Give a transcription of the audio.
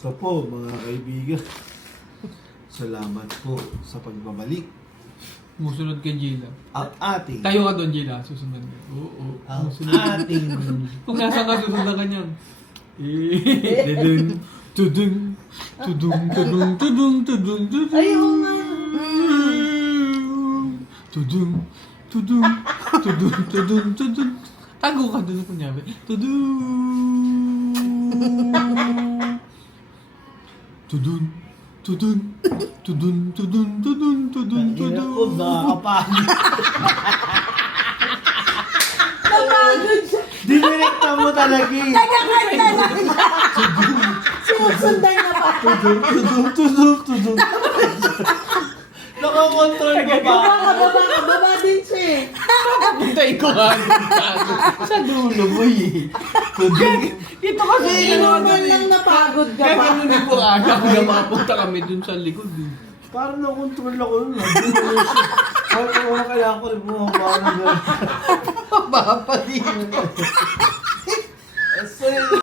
Kamusta po mga kaibigan? Salamat po sa pagbabalik Musunod kay Gila. at ating Tayo ka doon, Gila. Susunod ka. Oo. ang Musunod. ating Kung nasa ka, susunod ka niyan. Tudung, tudung, tudung, tudung, tudung, tudung, tudung. Ayaw nga. Tudung, tudung, tudung, tudung, tudung. Tago ka doon, kunyari. Tudung. Tudung. Tudun, tudun, tudun, tudun, tudun, Ina ko, tudun. nakakapagod. Napagod siya. Dinirekta mo talaga eh. Nagkakanta lang siya. Sinusundan na pa. Tudung. Nakakontrol ka ba? Baba din siya eh. Puntayin ko nga sa dulo mo eh. Tudung. Ito kasi Inuman lang napagod ka pa. gaganunin ko aga kaya makapunta kami dun sa likod eh. Parang nakontrol ako nun. Parang kaya ako rin mo. Parang Baba pa din.